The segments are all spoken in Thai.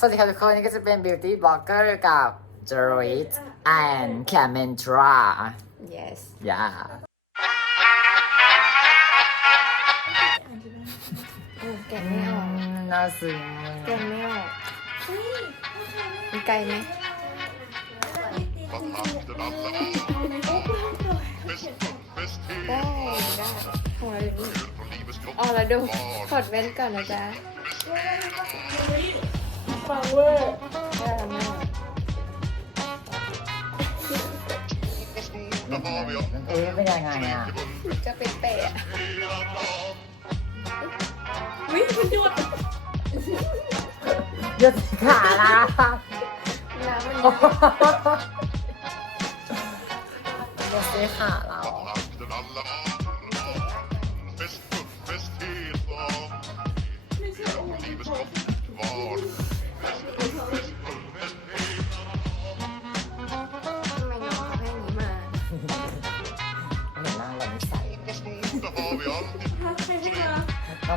สวัสดีครับทุกคนนี่ก็จะเป็น beauty blogger กับ j e r i t and Camentra yes yeah โอ้แกะไม่ออกน่าซึ้งแกะไม่ออกมันไกลไหมได้ได้ของเราอยู่นี่อ๋อเราดูถอดแว่นก่อนนะจ๊ะ ฟังเวอร์ได้แม่เอ๊ะเป็นยังไงอะจะเป็นเปะอะวิมันหยุดหยุดขาละน้ำมันโอ้โหหยุดสิขาเร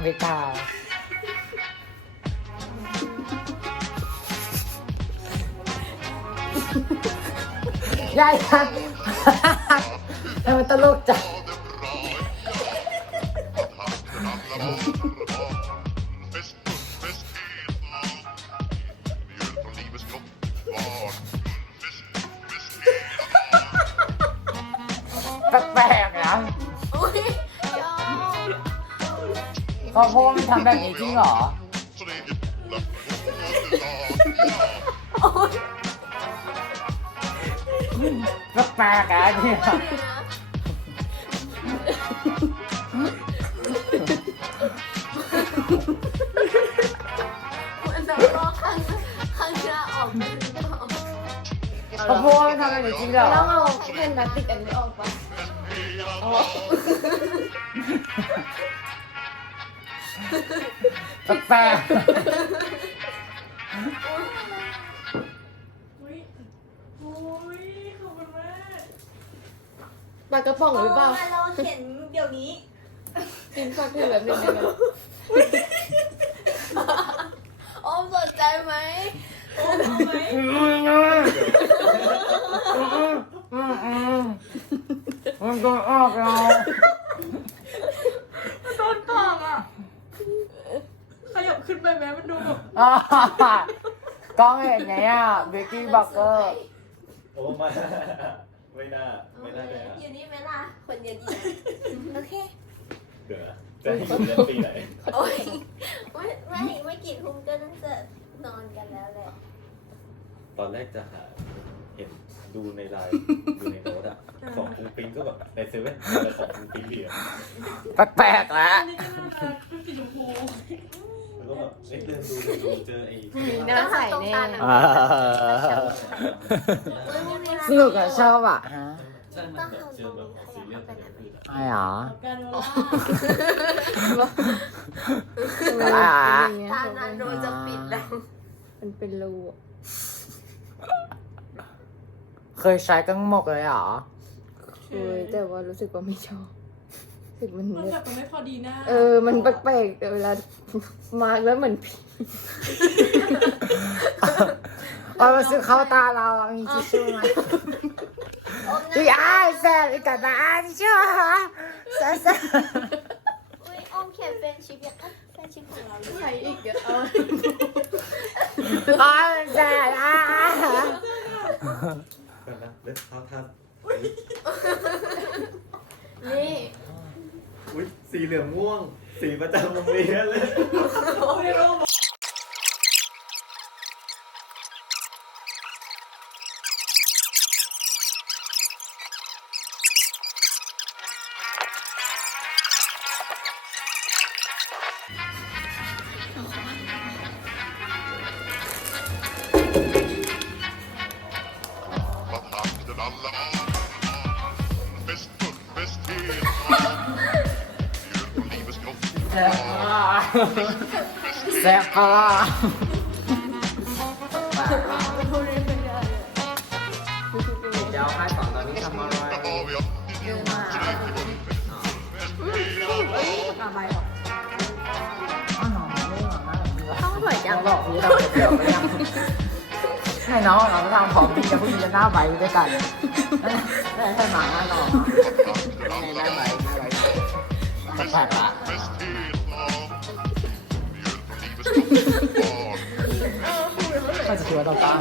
พริกายายทันทำไมตลกจังแปลกๆ นะเขาพูดว่ามันทำแบบนี้จริงเหรอแปลกๆอะเนี่ยมันจะรอข้างข้างหน้าออกไม่ได้ออกเขาพูดว่ามันทำแบบนี้จริงเหรอ แล้วเอาแผ่นพลาสติกอันนี้ออกปะ อ๋อแปลกอุ้ยโอ้ยขอบคุณมากปลากระป๋องหรือเปล่าเราเห็นเดี๋ยวนี้กินฝากถือแบบนึงได้ไหมโอมสนใจไหมโอ้เอาไหมๆอืมอืมอืมอืมอืมมันก็ออกเรา มันโดนปากอะขยับขึ้นไปแม้มันดูแบบ อ่า กล้องเห็นไงอะเบกกี้บักเกอร์โอ้มาไม่น่าไม่น่าเลยอะอยู่นี่ไหมล่ะคนเดียวดีโอเคเดี๋ยวนะจะให้อยู่เล่นปีไหนโอ้ยไม่ไม่ไม่กี่ทุ่มก็น่าจะนอนกันแล้วแหละตอนแรกจะหาเห็นดูในไลน์ดูในโน้ตอะของคุณปิ้งก็แบบในเซเว่นแต่ของคุณปิ้งเหรียญแปลกๆแล้วอันนี้ก็น่ารักเป็นสีชมพูแล้ว ก็แบบเอ๊ะเดินดูดูเจอไอ้หน้าใสแน่อ่า สนุกอะชอบอะฮะใช่มันแบบเจอแบบซีเรียสแต่คือใช่เหรอกันว่าอ่าตานั้นโดนจะปิดแล้วมันเป็นรูอะเคยใช้กังหมกเลยเหรอ เคยแต่ว่ารู้สึกว่าไม่ชอบรู้ สึกมันมันแบแบบบมันไม่พอดีหน้าเออ มันแปลกๆแต่เวลามาร์กแล้วเหมือนผีเอามาซื้อเข้าตาเราอะมีทิชชู่ไหมอีอ้ายแซ่บอีกกะตาอ้ายทิชชู่ฮะแซ่บแซ่บ อุ้ยออมเขียนเป็นชิปยังอะเป็นชิปของเราเลยใครอีกเดี๋ยวเอาอ้ายแซ่บอ้ายกันนะเล่นท่าท่า นี่ อุ้ยสี เหลืองม่วง สีประจำโรงเรียนเลย ไม่รู้ แซ่บมาแซ่บมากเดี๋ยวให้ก่อนตอนนี้ทำอะไรเดินมาระบายออกอ้าวหนอไม่หรอนะต้องสวยจังหลอกพี่เราเดี๋ยวไม่ยังให้น้องเราทำของพี่จะพูดจะหน้าใบด้วยกันไม่ใช่หมาหน้าหลอกหน้าใบหน้าใบจะแผลละ ก็จะคิดว่าเราตั้ง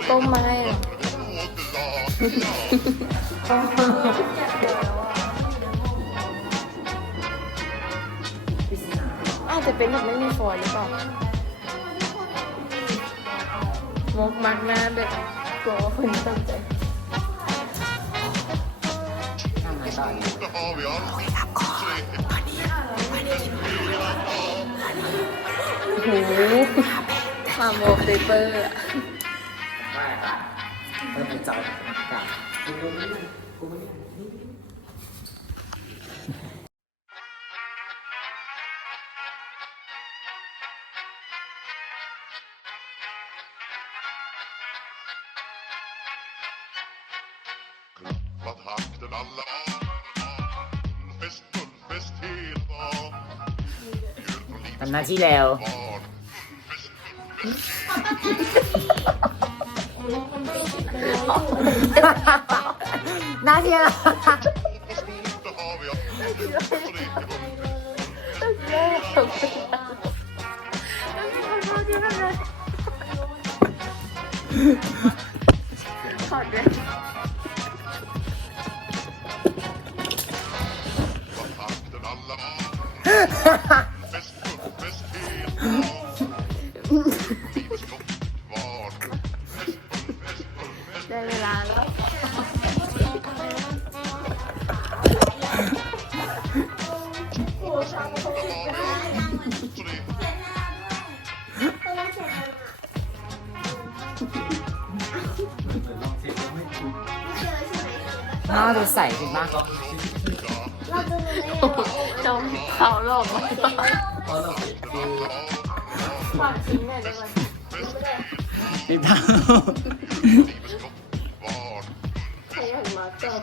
ขาต้มมาให้เหรอกอาจจะเป็นแบบไม่มีฟอยหรือเปล่ามกมักหน้าแบบกลัวว่าคนตั้งใจทำไงต่อ Det har vi alltid. โอ้โหทำโมเปเปอร์อะ ม่ละเริ่มเป็นจอยกับ Klappat hakten alla Fest, full fest hela dagen Bjöd från livets ทำหน้าที่แล้ว barn Fest, full fest หน้า หน้าดูใสจริงปะจมเขาหลอกมาฝากทิ้งหน่อยได้ไหมติดตาม livets gottvar ใครหันมาจม